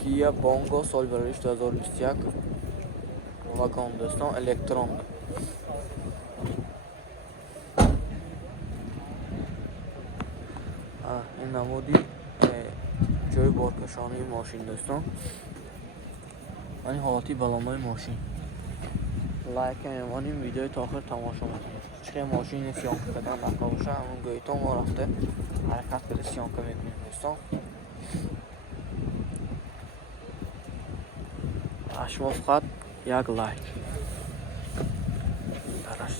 Kia Bongo سال برایش 2021 واگن دوستان الکترون. این نمودی جای بارکشانه ماشین دوستان. این حالتی بالامای ماشین. لایک کنیم ویدیو تا آخر تماشا کنید. چه ماشین سیان کردن نکا باشه همون گویتون ما رفته حرکت بده سیان که میکنیم دوستان. اشما فقط یک لایک درش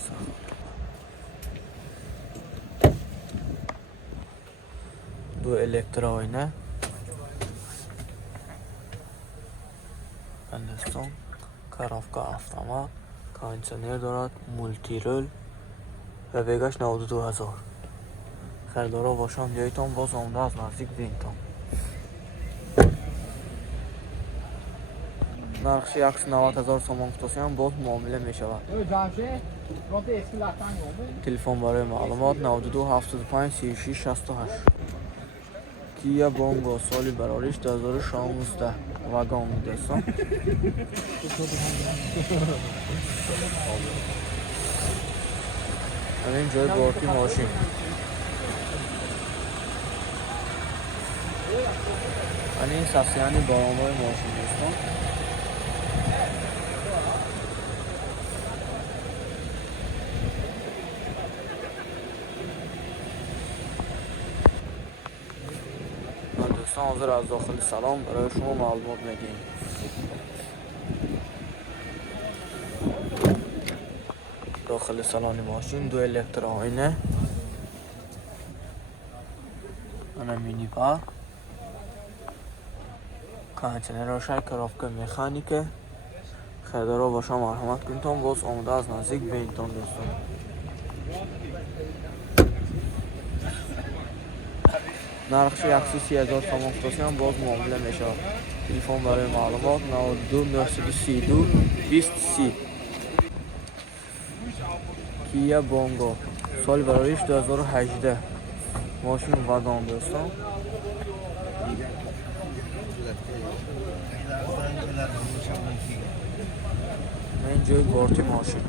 دو الکترآینه دوستان. کارافکا автомат، کاندیشنر دارد، مولتی رول و ویگاش 92000. خریدارا باشم بیایتان باز آمده از نزدیک بینتان. نرخش 190,000 سوم گفتاسی هم باز معامله می شود. تلفن برای معلومات 92 75 36 68. کیا بونگو سالی براریش 2016 واگن دوستان. همین جای بارکی ماشین. همین سفسیانی بارانبای ماشین دوستان. دوستان حاضر از داخل سلام برای شما معلومات میدیم. داخل سالن ماشین دو الکترآینه، انا مینی بار، کاندیشنر روشن، کارافکا مکانیکه. خریدارا باشم مرحمت کنید باز آمده از نزدیک بینتون دوستان. نرخش 130,000 سوم گفتاسی هم باز معامله می شود. تلفن برای معلومات 92 932 20 30. کیا بونگو سال برایش 2018 ماشین واگن دوستان. این جای بارتی ماشین.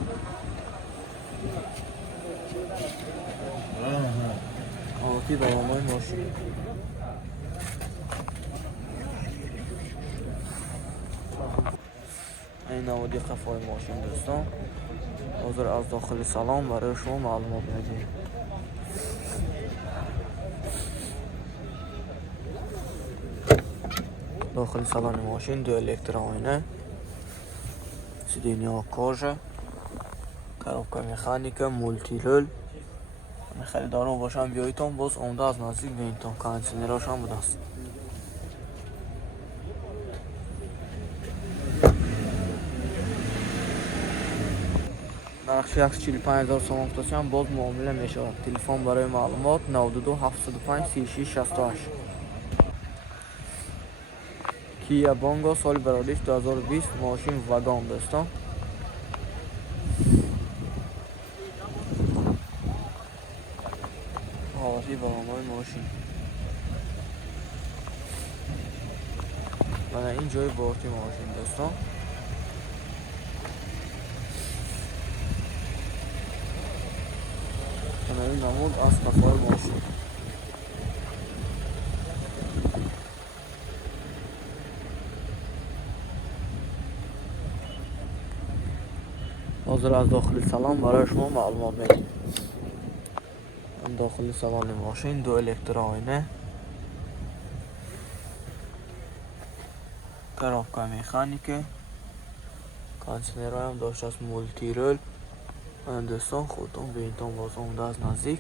آتی بالامای ماشین. این نوادی خفای ماشین دوستان. حاضر از داخل سلام برای شما معلومات میدیم. داخل سالن ماشین دو الکترآینه، سیدینیا کاژه، کارافکا مکانیکه، مولتی رول. خریدارا باشم بیایتان باز آمده از نزدیک بینتان. کاندیشنراش هم بوده است. نرخش 145,000 سوم گفتاسی هم باز معامله می شود. تلفن برای معلومات 92 75 36 68. کیا بونگو سال برایش 2020 ماشین واگن دوستان. حالتی بالامای ماشین. و این جای بارتی ماشین دوستان. این نمود از قفای ماشین. حاضر از داخل سلام برای شما معلومات میدیم. داخل سالن ماشین دو الکترآینه، کارافکا مکانیکه، کاندیشنر هم داشته از مولتی رول. دوستان خودتون بینتون باز آمده از نزدیک.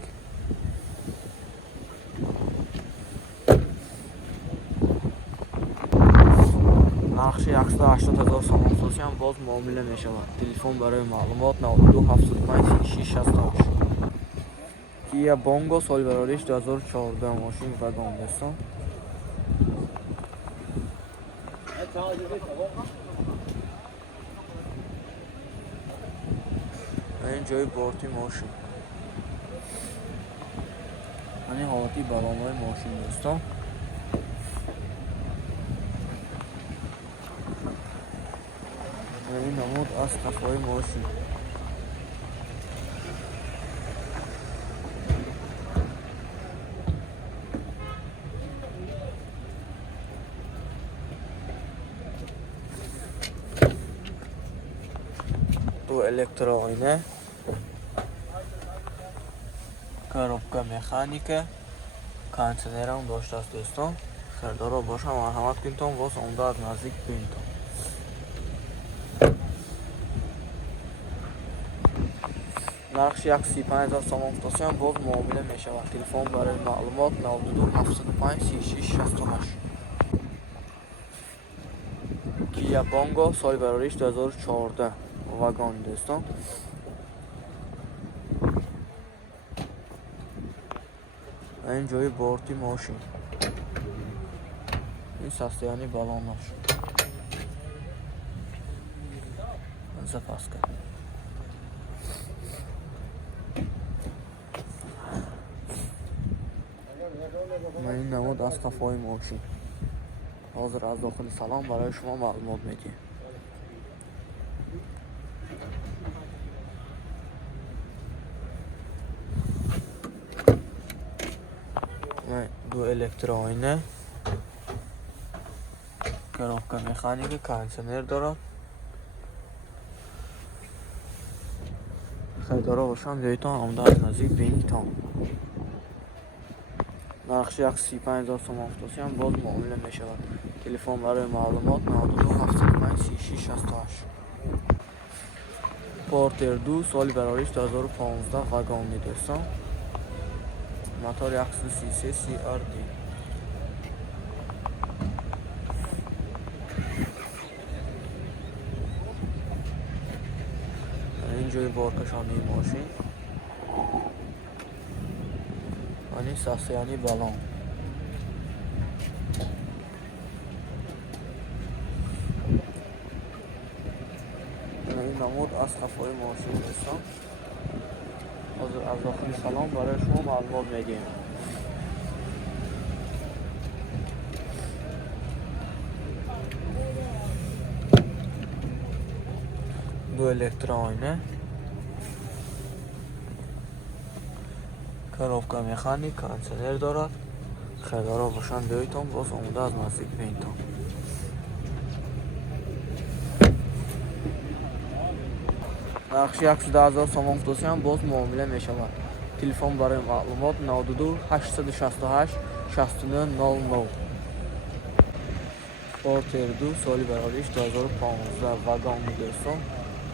نرخش 180,000 سوم گفتاسی هم باز معامله می شود. تلفن برای معلومات 92 75 36 68. کیا بونگو سال برایش 2014 ماشین واگن دوستان. این جای بارتی ماشین. این حالتی بالامای ماشین دوستان. از صفای ماشین. دو الکترآینه، коробка механика، кондиционер هم داشته است دوستان. خریدارا باشم مرحمت کنید باز آمده از نزدیک ببینید. نرخش 135,000 سوم گفتاسی هم باز معامله می شود. تلفن برای معلومات 92 705 36 68. کیا بانگو سال براریش 2014 واگن دوستان. این جای بورتی ماشین، این ساستیانی بالاناش запаска. من این نمود از صفای ماشین. حاضر از داخل سلام برای شما معلومات میدیم. دو الکترآینه، коробка механика، кондиционер دارد. خریدارا باشن جایتان آمده از نزدیک بینیتان. نرخش 135,000 سوم گفتاسی هم باز معامله می شود. تلفن برای معلومات 92 705 36 68. پورتر 2 سال براریش 2015 واگن دوستان. موتور 133 CRD. اینجای بارکشانی ماشین، این ساسیانی بالان. این نمود از صفای ماشین دوستان. حاضر از داخل سلام برای شما معلومات میدیم. دو الکترآینه، коробка механик، кондиционер دارد. خریدارا باشن بیایتان باز آمده از نزدیک بینتان. نرخش 110,000 سوم گفتاسی هم باز معامله می شود. تلفن برای معلومات 92 868 69 00. پورتر 2 سالی براریش 2015 واگن دوستان.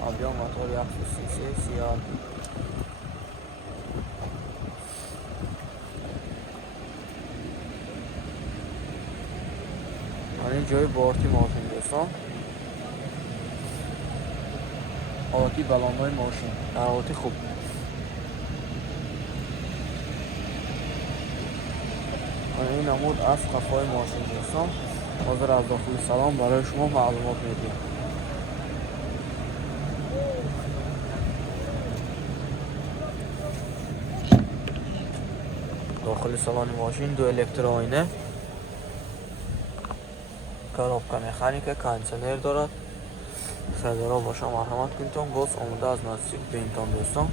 آبیا موتور 133 CRD. این جای بارتی ماشین دوستان. حالتی بلانهای ماشین حالتی خوب. این نمود از صفای ماشین دوستان. حاضر از داخل سلام برای شما معلومات میدیم. داخل سالن ماشین دو الکترآینه، коробка механика، кондиционер دارد. خریدارا باشن مرحمت کنید باز آمده از نزدیک بینتان دوستان.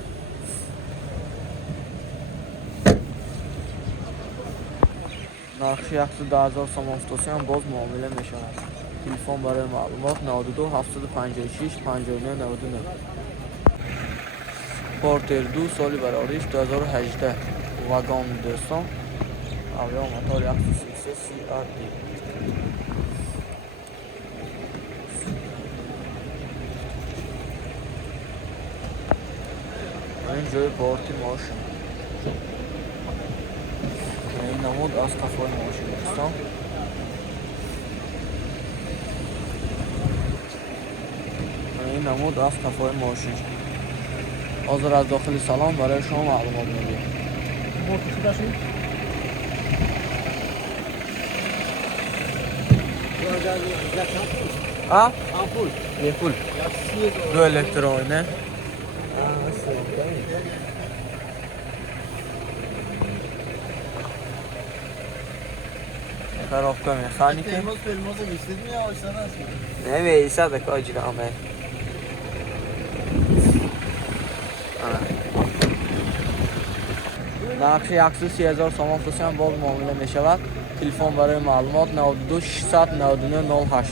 نرخش 110,000 سوم گفتاسی هم باز معامله می شود. تلفن برای معلومات 92 756 59 99. پورتر 2 سالی براریش 2018 واگن دوستان. آبیا موتور 133 CRD. این جای بارتی ماشین، این نمود از صفای ماشین دوستان. این نمود از صفای ماشین. حاضر از داخل سلام برای شما معلومات میدیم. آمپول یه پول. دو الکترآینه، коробка механики. Не вейса, такой джираме. نقشی 130,000 سامان فروشی هم باز معامله می شود. تلفن برای معلومات 92 600 99 08.